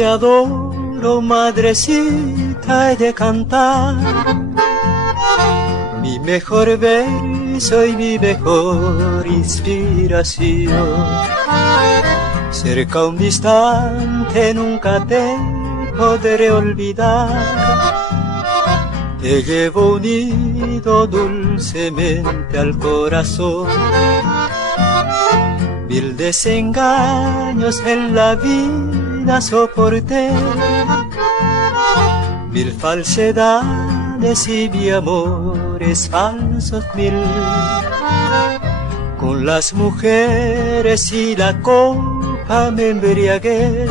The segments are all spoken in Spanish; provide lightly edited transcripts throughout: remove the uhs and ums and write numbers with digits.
te adoro, madrecita, he de cantar mi mejor verso y mi mejor inspiración. Cerca un instante nunca te podré olvidar, te llevo unido dulcemente al corazón. Mil desengaños en la vida soporté, mil falsedades y mi amores falsos mil. Con las mujeres y la copa me embriagué,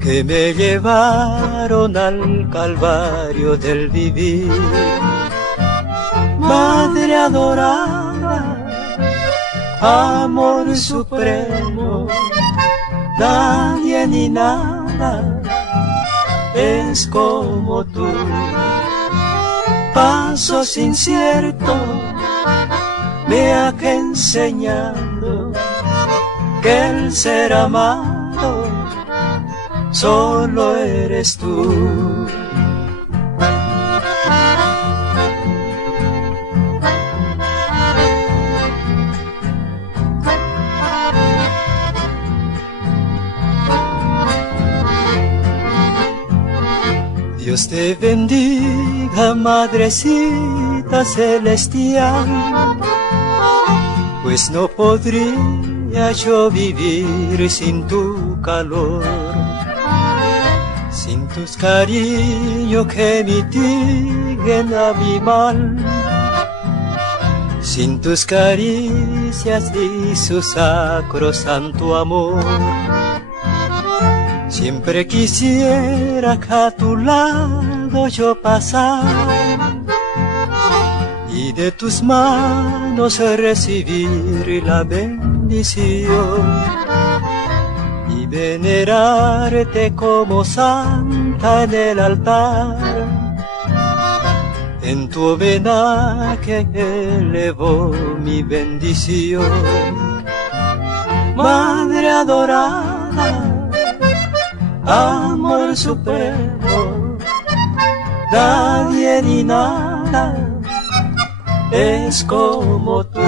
que me llevaron al calvario del vivir. Madre adorada, amor supremo, nadie ni nada es como tú. Pasos inciertos me ha enseñado que el ser amado solo eres tú. Dios te bendiga, madrecita celestial, pues no podría yo vivir sin tu calor, sin tus cariños que mitiguen a mi mal, sin tus caricias y su sacrosanto amor. Siempre quisiera que a tu lado yo pasar y de tus manos recibir la bendición y venerarte como santa en el altar, en tu homenaje elevo mi bendición. Madre adorada, amor supremo, nadie ni nada es como tú.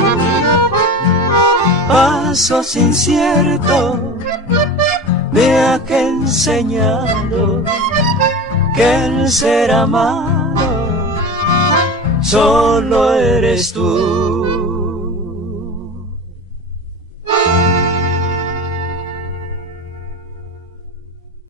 Pasos inciertos me ha enseñado que el ser amado solo eres tú.